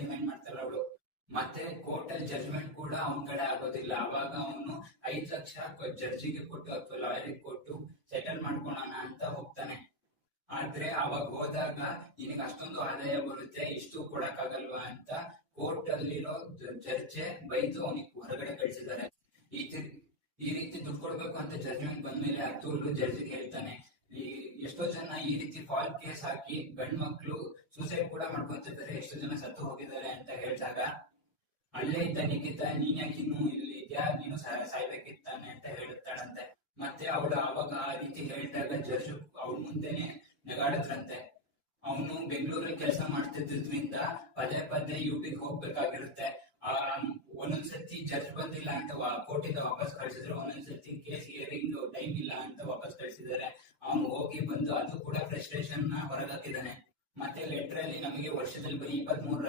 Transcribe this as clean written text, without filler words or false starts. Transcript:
Demand ಮಾಡ್ತಾಳ ಅವಳು. ಮತ್ತೆ ಕೋರ್ಟ್ ಅಲ್ಲಿ ಜಡ್ಜ್ಮೆಂಟ್ ಕೂಡ ಅವನ ಕಡೆ ಆಗೋದಿಲ್ಲ. ಅವಾಗ ಅವನು 5 ಲಕ್ಷ ಜಡ್ಜಿಗೆ ಕೊಟ್ಟು ಅಥವಾ ಲಾಯರಿಗೆ ಕೊಟ್ಟು ಸೆಟಲ್ ಮಾಡ್ಕೊಳೋಣ ಅಂತ ಹೋಗ್ತಾನೆ. ಆದ್ರೆ ಅವಾಗ ಹೋದಾಗ ನಿನಗೆ ಅಷ್ಟೊಂದು ಆದಾಯ ಬರುತ್ತೆ, ಇಷ್ಟು ಕೊಡಕ್ಕಾಗಲ್ವಾ ಅಂತ ಕೋರ್ಟ್ ಅಲ್ಲಿರೋ ಜಡ್ಜೆ ಬೈದು ಅವನಿಗೆ ಹೊರಗಡೆ ಕಳಿಸಿದ್ದಾರೆ. ಈ ರೀತಿ ದುಡ್ಡು ಕೊಡ್ಬೇಕು ಅಂತ ಜಡ್ಜ್ಮೆಂಟ್ ಬಂದ್ಮೇಲೆ ಅತುಲ್ ಜಡ್ಜಿಗೆ ಹೇಳ್ತಾನೆ, ಎಷ್ಟೋ ಜನ ಈ ರೀತಿ ಫಾಲ್ ಕೇಸ್ ಹಾಕಿ ಗಂಡ್ ಮಕ್ಳು ಸೂಸೈಡ್ ಕೂಡ ಮಾಡ್ಕೊಂತಿದ್ದಾರೆ, ಎಷ್ಟೋ ಜನ ಸತ್ತು ಹೋಗಿದ್ದಾರೆ ಅಂತ ಹೇಳಿದಾಗ ಅಲ್ಲೇ ಇದ್ದ ನಿಖಿತ, ನೀನ್ ಯಾಕೆ ಇನ್ನೂ ಇಲ್ಲಿ ಇದ್ಯಾ, ನೀನು ಸಾಯ್ಬೇಕಿತ್ತಾನೆ ಅಂತ ಹೇಳುತ್ತಾಳಂತೆ. ಮತ್ತೆ ಅವಳು ಅವಾಗ ಆ ರೀತಿ ಹೇಳಿದಾಗ ಜಡ್ಜ್ ಅವಳ ಮುಂದೆನೆ ನೆಗಾಡದ್ರಂತೆ. ಅವನು ಬೆಂಗಳೂರಲ್ಲಿ ಕೆಲಸ ಮಾಡ್ತಿದ್ರಿಂದ ಪದೇ ಪದೇ ಯುಪಿಗೆ ಹೋಗ್ಬೇಕಾಗಿರುತ್ತೆ. ಒಂದೊಂದ್ಸತಿ ಜಡ್ಜ್ ಬಂದಿಲ್ಲ ಅಂತ ಕೋರ್ಟಿಂದ ವಾಪಸ್ ಕಳ್ಸಿದ್ರು, ಒಂದೊಂದ್ಸತಿ ಕೇಸ್ ಹಿಯರಿಂಗ್ ಟೈಮ್ ಇಲ್ಲ ಅಂತ ವಾಪಸ್ ಕಳ್ಸಿದ್ದಾರೆ. ಅವನು ಹೋಗಿ ಬಂದು ಅದು ಕೂಡ ಫ್ರಸ್ಟ್ರೇಷನ್ ನ ಹೊರಗಾಕಿದ್ದಾನೆ. ಮತ್ತೆ ಲೆಟರ್ ಅಲ್ಲಿ ನಮಗೆ ವರ್ಷದಲ್ಲಿ ಬರೀ 23